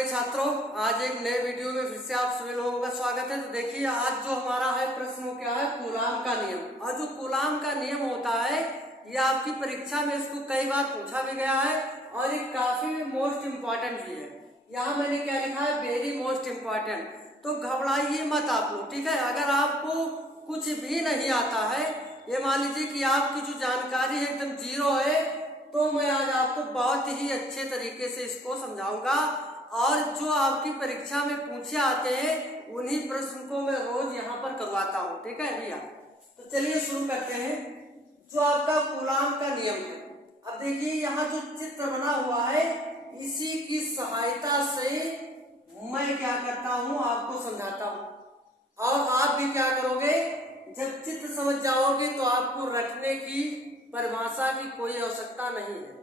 प्रिय छात्रों, आज एक नए वीडियो में फिर से आप सभी लोगों का स्वागत है। तो देखिए, आज जो हमारा है प्रश्न वो क्या है, कूलाम का नियम। और जो कूलाम का नियम होता है ये आपकी परीक्षा में इसको कई बार पूछा भी गया है और ये काफी मोस्ट इम्पॉर्टेंट भी है। यहाँ मैंने क्या लिखा है, वेरी मोस्ट इम्पॉर्टेंट। तो घबराइए मत आप लोग, ठीक है। अगर आपको कुछ भी नहीं आता है, ये मान लीजिए कि आपकी जो जानकारी है एकदम जीरो है, तो मैं आज आपको बहुत ही अच्छे तरीके से इसको समझाऊंगा और जो आपकी परीक्षा में पूछे आते हैं उन्हीं प्रश्न को मैं रोज यहाँ पर करवाता हूँ, ठीक है भैया। तो चलिए शुरू करते हैं। जो आपका कूलाम का नियम है, अब देखिए यहाँ जो चित्र बना हुआ है इसी की सहायता से मैं क्या करता हूँ आपको समझाता हूँ। और आप भी क्या करोगे, जब चित्र समझ जाओगे तो आपको रटने की परिभाषा की कोई आवश्यकता नहीं है,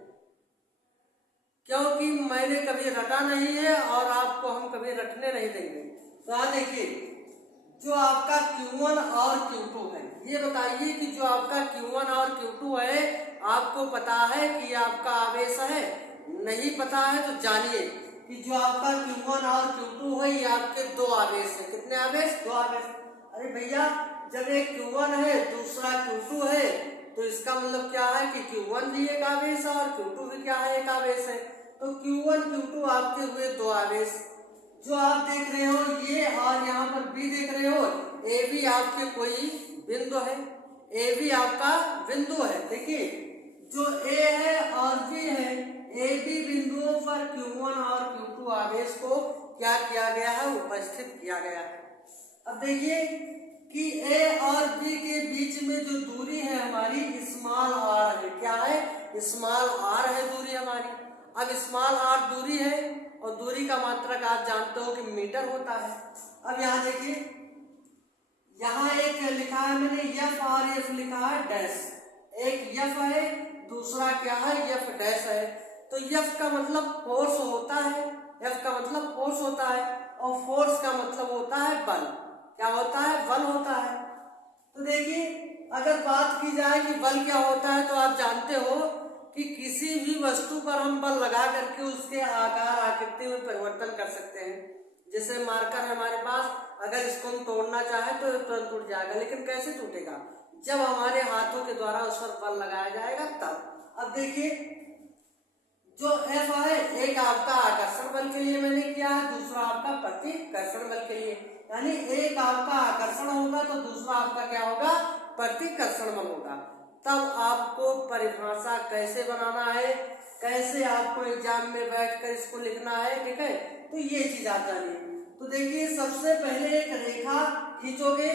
क्योंकि मैंने कभी रटा नहीं है और आपको हम कभी रटने नहीं देंगे। तो यहाँ देखिए, जो आपका Q1 और Q2 है, ये बताइए कि जो आपका Q1 और Q2 है आपको पता है कि आपका आवेश है? नहीं पता है तो जानिए कि जो आपका Q1 और Q2 है ये आपके दो आवेश है। कितने आवेश? दो आवेश। अरे भैया, जब एक Q1 है दूसरा Q2 है तो इसका मतलब क्या है कि Q1 भी एक आवेश है और Q2 भी क्या है, एक आवेश है। तो Q1 Q2 आपके हुए दो आवेश। जो आप देख रहे हो ये और यहाँ पर B देख रहे हो, ए भी आपके कोई बिंदु है, ए भी आपका बिंदु है। देखिए, जो A है और B है, ए बी बिंदुओं पर Q1 और Q2 आवेश को क्या किया गया है, उपस्थित किया गया है। अब देखिए कि A और B के बीच में जो दूरी है हमारी स्मॉल r है। क्या है? स्मॉल r है दूरी हमारी। अब स्मॉल r दूरी है और दूरी का मात्रक आप जानते हो कि मीटर होता है। अब यहाँ देखिए, यहाँ एक लिखा है मैंने F और F लिखा है डैश। एक F है, दूसरा क्या है, F डैश है। तो F का मतलब फोर्स होता है, F का मतलब फोर्स होता है और फोर्स का मतलब होता है बल। क्या होता है? बल होता है। तो देखिए, अगर बात की जाए कि बल क्या होता है तो आप जानते हो कि किसी भी वस्तु पर हम बल लगा करके उसके आकार आकृति में परिवर्तन कर सकते हैं। जैसे मार्कर है हमारे पास, अगर इसको हम तोड़ना चाहे तो तुरंत टूट जाएगा, लेकिन कैसे टूटेगा? जब हमारे हाथों के द्वारा उस पर बल लगाया जाएगा तब। अब देखिए, जो F है एक आपका आकर्षण बल के लिए मैंने किया है, दूसरा आपका प्रतिकर्षण बल के लिए। यानी एक आपका आकर्षण होगा तो दूसरा आपका क्या होगा, प्रतिकर्षण बल होगा। तब आपको परिभाषा कैसे बनाना है, कैसे आपको एग्जाम में बैठकर इसको लिखना है, ठीक है, तो ये चीज आ जानी है। तो देखिए, सबसे पहले एक रेखा खींचोगे,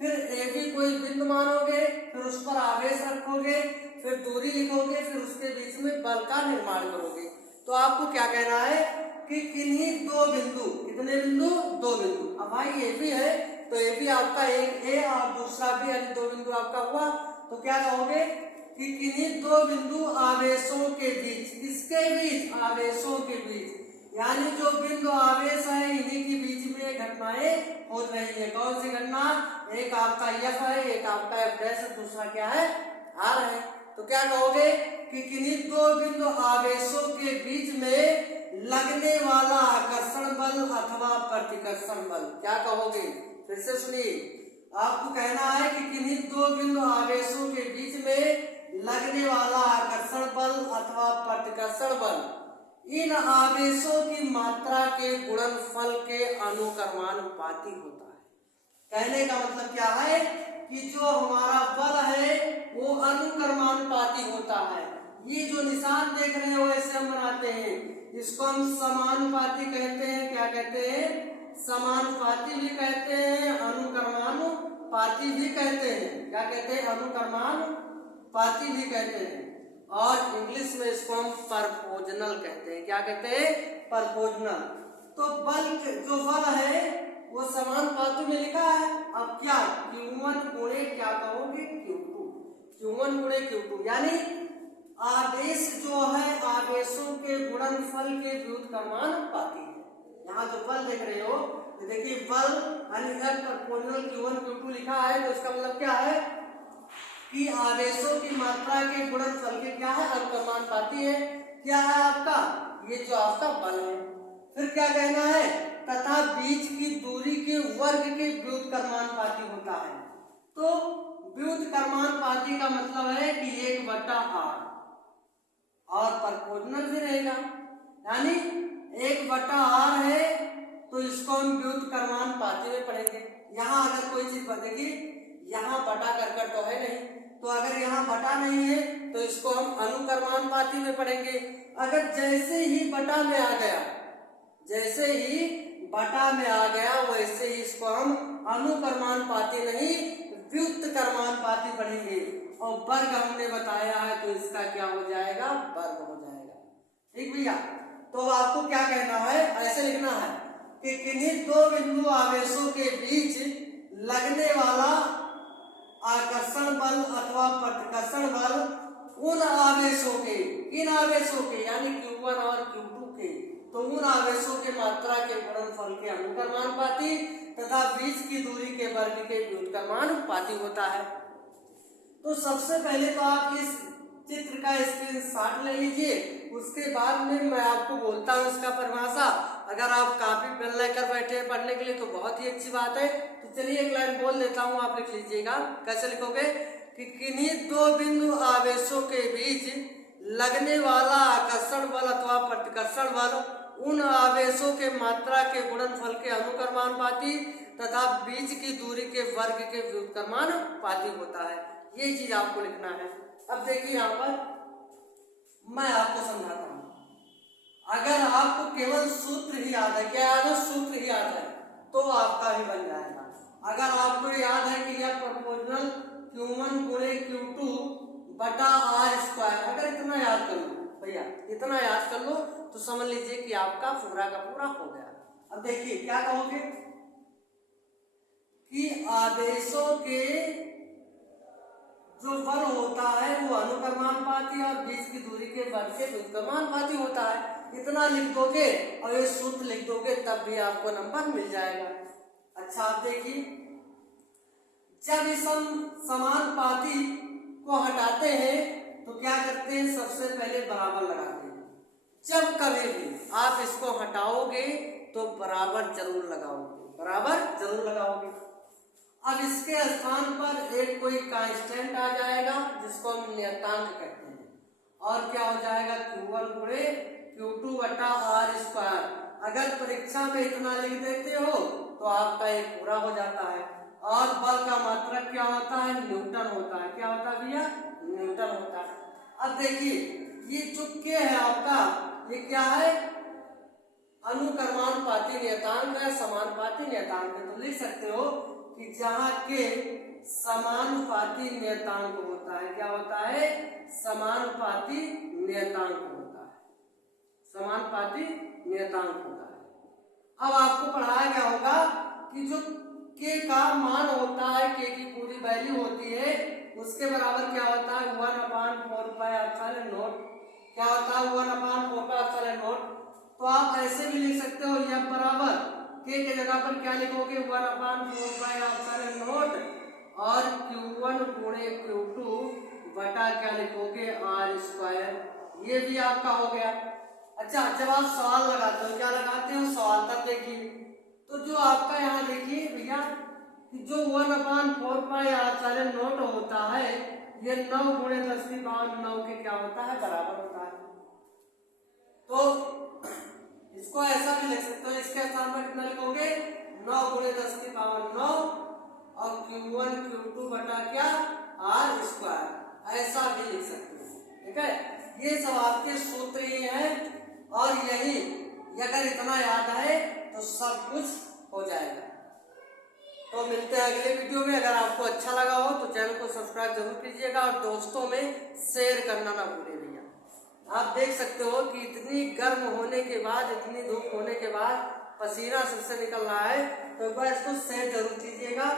फिर ए भी कोई बिंदु मानोगे, फिर उस पर आवेश रखोगे, फिर दूरी लिखोगे, फिर उसके बीच में बल का निर्माण करोगे। तो आपको क्या कहना है कि किन्हीं दो बिंदु, कितने बिंदु? दो बिंदु। अब भाई ए भी है तो ए भी आपका एक ए और दूसरा भी, यानी दो बिंदु आपका हुआ। तो क्या कहोगे कि किन्हीं दो बिंदु आवेशों के बीच, किसके बीच? आवेशों के बीच। यानी जो बिंदु आवेश है इन्हीं के बीच में घटनाएं हो रही है। कौन सी घटना? एक आपका F है, एक आपका F डैश है, दूसरा क्या है, R है। तो क्या कहोगे कि किन्हीं दो बिंदु आवेशों के बीच में लगने वाला आकर्षण बल अथवा प्रतिकर्षण बल। क्या कहोगे? फिर से सुनिए, आपको कहना है कि किन्हीं दो बिंदु आवेशों के बीच में लगने वाला आकर्षण बल अथवा प्रतिकर्षण बल इन आवेशों की मात्रा के गुणनफल के अनुक्रमानुपाती होता है। कहने का मतलब क्या है कि जो हमारा बल है वो अनुक्रमानुपाती होता है। ये जो निशान देख रहे हो ऐसे हम बनाते हैं, इसको हम समानुपाती कहते हैं। क्या कहते हैं? समानुपाती भी कहते हैं, अनुक्रमानुपाती भी कहते हैं। क्या कहते हैं? अनुक्रमानुपाती भी कहते हैं। और इंग्लिश में इसको हम परपोर्शनल कहते हैं। क्या कहते हैं? परपोर्शनल। तो बल, जो बल है वो समानुपाती में लिखा है। अब क्या? Q1 गुणे क्या कहोगे, Q2। Q1 गुणे Q2 यानी आवेश जो है आवेशों के गुणनफल के व्युत्क्रमानुपाती है। यहाँ जो बल देख रहे हो, देखिए बल यानी परपोर्शनल Q1 Q2 लिखा है, तो इसका मतलब क्या है कि आवेशों की मात्रा के गुणनफल के क्या है, अनुक्रमानुपाती है। क्या है आपका? ये जो आपका बल है। फिर क्या कहना है, तथा बीच की दूरी के वर्ग के व्युत्क्रमानुपाती होता है। तो व्युत्क्रमानुपाती का मतलब है कि 1/r और प्रोपोर्शनल भी रहेगा, यानी 1/r है तो इसको हम व्युत्क्रमानुपाती में पढ़ेंगे। यहाँ अगर कोई चीज बतेगी, यहाँ बटा करके तो है नहीं, तो अगर यहाँ बटा नहीं है तो इसको हम अनुक्रमानुपाती में पढ़ेंगे। अगर जैसे ही बटा में आ गया, जैसे ही बटा में आ गया वैसे ही इसको हम अनुक्रमानुपाती नहीं व्युत्क्रमानुपाती पढ़ेंगे। और वर्ग हमने बताया है तो इसका क्या हो जाएगा, वर्ग हो जाएगा। ठीक भैया, तो आपको क्या कहना है, ऐसे लिखना है कि किन्हीं दो बिंदु आवेशों के बीच लगने वाला आकर्षण बल अथवा प्रतिकर्षण बल उन आवेशों के, इन आवेशों के यानी Q1 और Q2 के, तो उन आवेशों के मात्रा के गुणनफल के अनुक्रमानुपाती तथा बीच की दूरी के वर्ग के व्युत्क्रमानुपाती होता है। तो सबसे पहले तो आप इस चित्र का स्क्रीनशॉट ले लीजिए, उसके बाद में मैं आपको बोलता हूँ इसका परिभाषा। अगर आप कॉपी पेन लेकर बैठे हैं पढ़ने के लिए तो बहुत ही अच्छी बात है। तो चलिए एक लाइन बोल देता हूँ, आप लिख लीजिएगा। कैसे लिखोगे कि किन्हीं दो बिंदु आवेशों के बीच लगने वाला आकर्षण बल अथवा प्रतिकर्षण बल उन आवेशों के मात्रा के गुणनफल के अनुक्रमानुपाती तथा बीच की दूरी के वर्ग के व्युत्क्रमानुपाती होता है। ये चीज आपको लिखना है। अब देखिए यहाँ पर मैं आपको समझाता हूँ। अगर आपको केवल सूत्र ही याद है, क्या याद है, सूत्र ही याद है, तो आपका ही बन जाएगा। अगर आपको याद है कि यह प्रोपोर्शनल Q1 गुणे Q2 बटा r², अगर इतना याद कर लो भैया, इतना याद कर लो तो समझ लीजिए कि आपका पूरा का पूरा हो गया। अब देखिए क्या कहोगे कि आवेशों के जो बल होता है वो अनुक्रमानुपाती और बीच की दूरी के वर्ग के व्युत्क्रमानुपाती होता है। इतना लिख दोगे और ये सूत्र लिख दोगे तब भी आपको नंबर मिल जाएगा। अच्छा आप देखिए, जब इस समानुपाती को हटाते हैं तो क्या करते हैं, सबसे पहले बराबर लगाते हैं। जब कभी भी आप इसको हटाओगे तो बराबर जरूर लगाओगे, बराबर जरूर लगाओगे। अब इसके स्थान पर एक कोई कांस्टेंट आ जाएगा जिसको हम नियतांक कहते हैं, और क्या हो जाएगा Q1 गुणे Q2 बटा r²। अगर परीक्षा में इतना लिख देते हो तो आपका ये पूरा हो जाता है। और बल का मात्रक क्या होता है, न्यूटन होता है। क्या होता है भैया, न्यूटन होता है। अब देखिए ये जो K है आपका, ये क्या है, अनुक्रमानुपाती नियतांक है, समानुपाती नियतांक है। तो लिख सकते हो कि जहाँ के समानुपाती नियतांक होता है, क्या होता है, समानुपाती नियतांक होता है, समानुपाती नियतांक होता है। अब आपको पढ़ाया गया होगा कि जो K का मान होता है, K की पूरी वैल्यू होती है, उसके बराबर क्या होता है 1/4πε0। क्या होता है 1/4πε0। तो आप ऐसे भी लिख सकते हो, यह बराबर K के जगह पर क्या लिखोगे 1/4πε0 और Q1 गुणे Q2 बटा क्या लिखोगे r²। ये भी आपका हो गया। अच्छा जब आप सवाल लगाते हो, क्या लगाते हो सवाल, तब देखिए तो जो आपका यहाँ देखिए भैया कि जो 1/4πε0 होता है ये 9 गुणे 10⁹ के क्या होता है, बराबर होता है। तो इसको ऐसा भी लिख सकते हो, इसके स्थान पर कितना लिखोगे 9 गुणे 10⁹ और Q1 Q2 बटा क्या r², ऐसा भी लिख सकते हो। ठीक है, ये सब आपके सूत्र ही हैं और यही अगर इतना याद है तो सब कुछ हो जाएगा। तो मिलते हैं अगले वीडियो में। अगर आपको अच्छा लगा हो तो चैनल को सब्सक्राइब जरूर कीजिएगा और दोस्तों में शेयर करना ना भूलिए भैया। आप देख सकते हो कि इतनी गर्म होने के बाद, इतनी धूप होने के बाद पसीना सबसे निकल रहा है, तो एक बार इसको शेयर जरूर कीजिएगा।